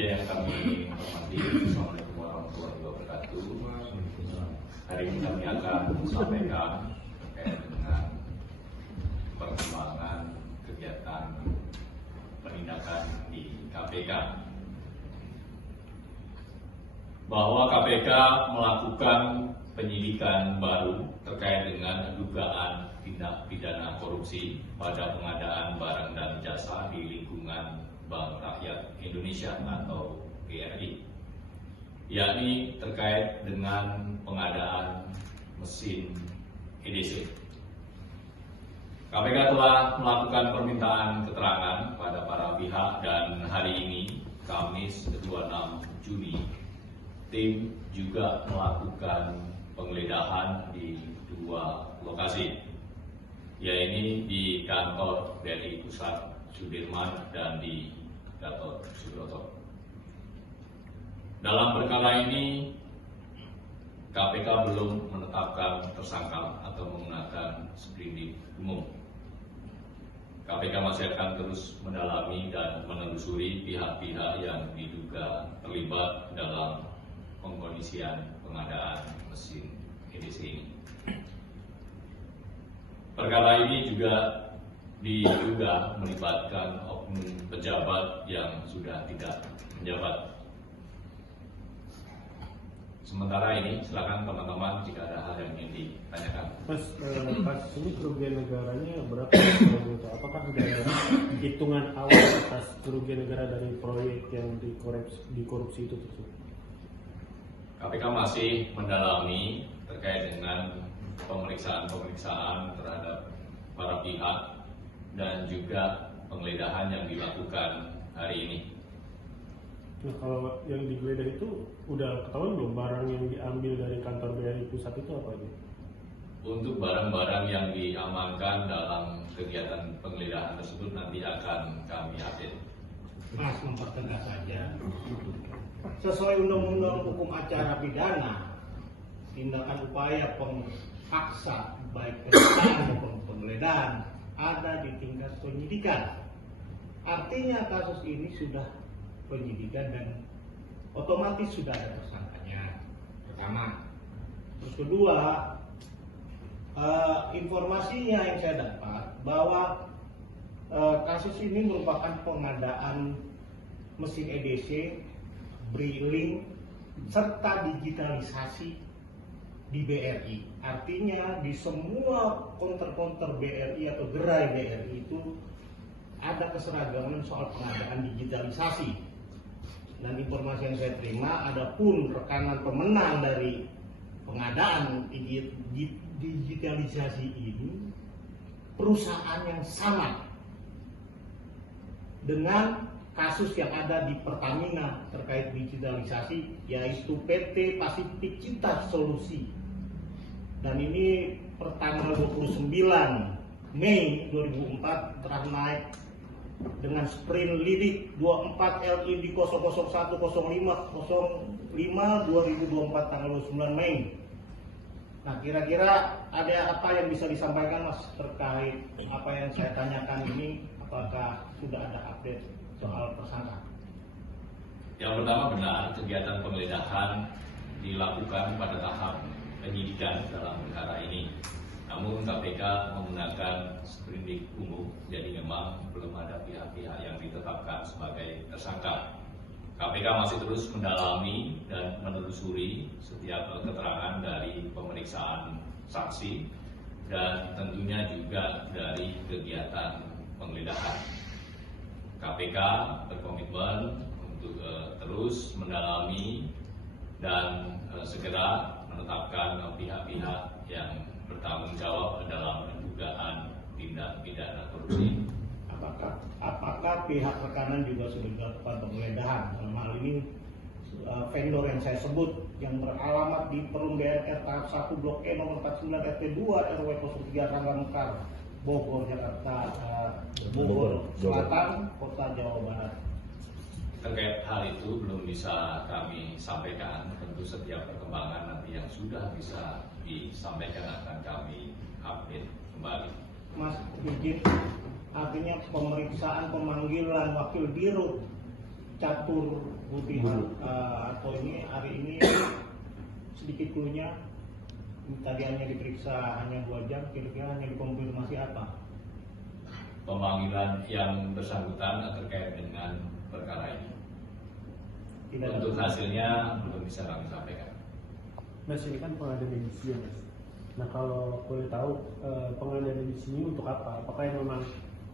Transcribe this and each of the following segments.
media yang kami hormati, Assalamualaikum warahmatullahi wabarakatuh. Hari ini kami akan sampaikan terkait dengan perkembangan kegiatan penindakan di KPK. Bahwa KPK melakukan penyidikan baru terkait dengan dugaan tindak pidana korupsi pada pengadaan barang dan jasa di lingkungan Bank Rakyat Indonesia atau BRI, yakni terkait dengan pengadaan mesin EDC. KPK telah melakukan permintaan keterangan pada para pihak dan hari ini, Kamis 26 Juni, tim juga melakukan penggeledahan di dua lokasi, yaitu di kantor BRI Pusat Sudirman dan di Gatot Subroto. Dalam perkara ini, KPK belum menetapkan tersangka atau menggunakan sprindik umum. KPK masih akan terus mendalami dan menelusuri pihak-pihak yang diduga terlibat dalam pengkondisian pengadaan mesin EDC ini. Perkara ini juga diduga melibatkan oknum pejabat yang sudah tidak menjabat. Sementara ini, silakan teman-teman jika ada hal yang ingin ditanyakan. Mas, ini kerugian negaranya berapa? Apakah sudah ada hitungan awal atas kerugian negara dari proyek yang dikorupsi itu tersebut? KPK masih mendalami terkait dengan pemeriksaan terhadap para pihak dan juga penggeledahan yang dilakukan hari ini. Nah, kalau yang digeledah itu udah ketahuan belum barang yang diambil dari kantor BRI Pusat itu apa aja? Untuk barang-barang yang diamankan dalam kegiatan penggeledahan tersebut nanti akan kami update. Mas, mempertegas saja. Sesuai Undang-Undang Hukum Acara Pidana, tindakan upaya paksa baik penyidikan maupun penggeledahan ada di tingkat penyidikan. Artinya kasus ini sudah penyidikan dan otomatis sudah ada tersangkanya. Pertama. Terus kedua, informasinya yang saya dapat bahwa kasus ini merupakan pengadaan mesin EDC, briling, serta digitalisasi di BRI. Artinya di semua konter-konter BRI atau gerai BRI itu ada keseragaman soal pengadaan digitalisasi. Dan informasi yang saya terima, ada pun rekanan pemenang dari pengadaan digitalisasi ini perusahaan yang sama dengan kasus yang ada di Pertamina terkait digitalisasi, yaitu PT Pasifik Cita Solusi. Dan ini pertanggal 29 Mei 2004 telah naik dengan sprint lidik 24 LID 00105 2024 tanggal 29 Mei. Nah, kira-kira ada apa yang bisa disampaikan, Mas, terkait apa yang saya tanyakan ini? Apakah sudah ada update soal tersangka? Yang pertama, benar kegiatan penggeledahan dilakukan pada tahap penyidikan dalam perkara ini. Namun KPK menggunakan sprindik umum, jadi memang belum ada pihak-pihak yang ditetapkan sebagai tersangka. KPK masih terus mendalami dan menelusuri setiap keterangan dari pemeriksaan saksi dan tentunya juga dari kegiatan penggeledahan. KPK berkomitmen untuk terus mendalami dan segera menetapkan pihak-pihak yang bertanggung jawab dalam dugaan tindak pidana korupsi. Apakah pihak rekanan juga sudah dilakukan penggeledahan? Dalam hal ini vendor yang saya sebut yang beralamat di Perum BNR tahap 1 Blok E nomor 49 RT 2 RW 03 Rangga Mekar, Bogor, Jakarta, Bogor Selatan, Kota Jawa Barat. Terkait hal itu belum bisa kami sampaikan. Tentu setiap perkembangan nanti yang sudah bisa disampaikan akan kami update kembali. Mas izin, artinya pemeriksaan pemanggilan wakil dirut Catur Budi atau ini hari ini sedikit cluenya, tadi hanya diperiksa hanya 2 jam, kira-kira hanya dikonfirmasi apa? Pemanggilan yang bersangkutan terkait dengan perkara ini. Tidak Untuk ada. hasilnya belum bisa kami sampaikan. Mas, ini kan pengadilan edisi ya Mas. Nah kalau boleh tahu pengadilan edisi ini untuk apa? Apakah yang memang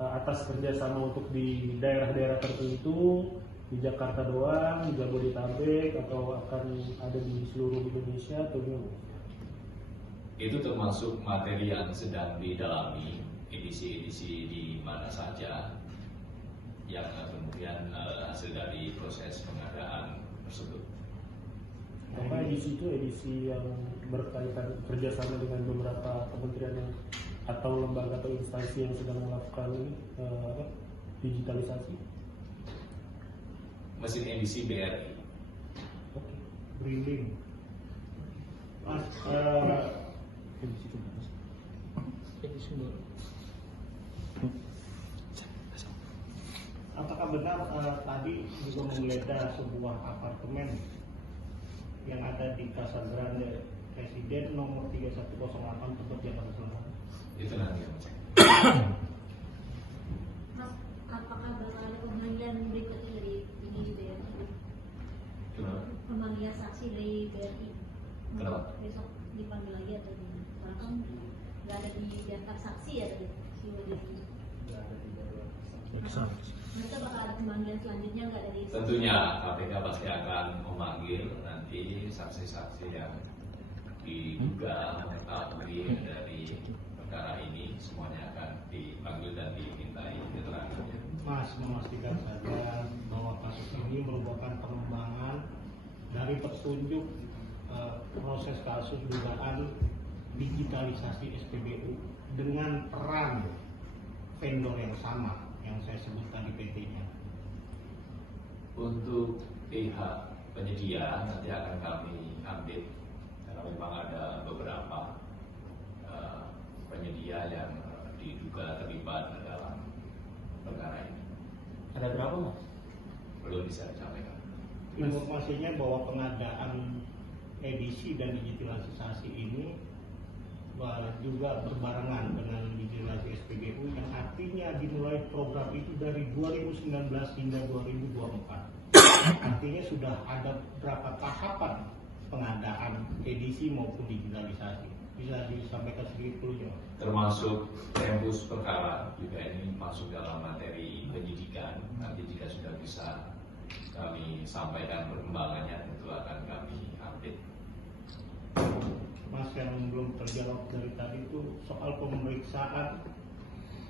atas kerjasama untuk di daerah-daerah tertentu, di Jakarta doang, di Jabodetabek, atau akan ada di seluruh Indonesia atau gimana? Itu termasuk materi yang sedang didalami, edisi-edisi di mana saja yang kemudian hasil dari proses pengadaan tersebut. Apakah edisi itu edisi yang berkaitan kerjasama dengan beberapa kementerian yang, atau lembaga atau instansi yang sedang melakukan digitalisasi? Mesin edisi BRI. Oke. Briling. Mas, Edisi itu Mas. apakah benar tadi juga menggeledah sebuah apartemen yang ada di Casa Grande Presiden nomor 3108 Tebet Jakarta Selatan? Itu nanti yang cek. Mas, apakah bakal ada pemanggilan berikutnya dari ini gitu ya? Kenapa? Pemanggilan saksi dari BRI. Kenapa? Besok dipanggil lagi atau gimana? Karena kan nggak ada di daftar saksi ya tadi si Wajib. Mereka bakal ada pemanggilan selanjutnya nggak dari? Tentunya KPK pasti akan memanggil nanti saksi-saksi yang diduga mengetahui dari perkara ini, semuanya akan dipanggil dan dimintai keterangannya. Mas, memastikan saja bahwa kasus ini merupakan pengembangan dari petunjuk proses kasus dugaan digitalisasi SPBU dengan peran vendor yang sama yang saya sebutkan di PT-nya. Untuk pihak penyedia nanti akan kami update karena memang ada beberapa penyedia yang diduga terlibat dalam perkara ini. Ada berapa Mas? Belum bisa disampaikan. Informasinya bahwa pengadaan edisi dan digitalisasi ini juga berbarengan dengan digitalisasi SPBU yang artinya dimulai program itu dari 2019 hingga 2024. Artinya sudah ada berapa tahapan pengadaan edisi maupun digitalisasi. Bisa disampaikan sedikit dulu ya? Termasuk tempus perkara juga ini masuk dalam materi penyidikan. Nanti jika sudah bisa kami sampaikan perkembangannya tentu akan kami update. Mas, yang belum terjawab dari tadi itu soal pemeriksaan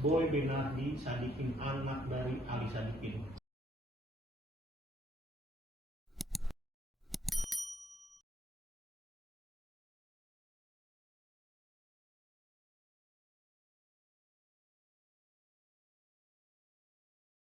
Boy Benardi Sadikin, anak dari Ali Sadikin.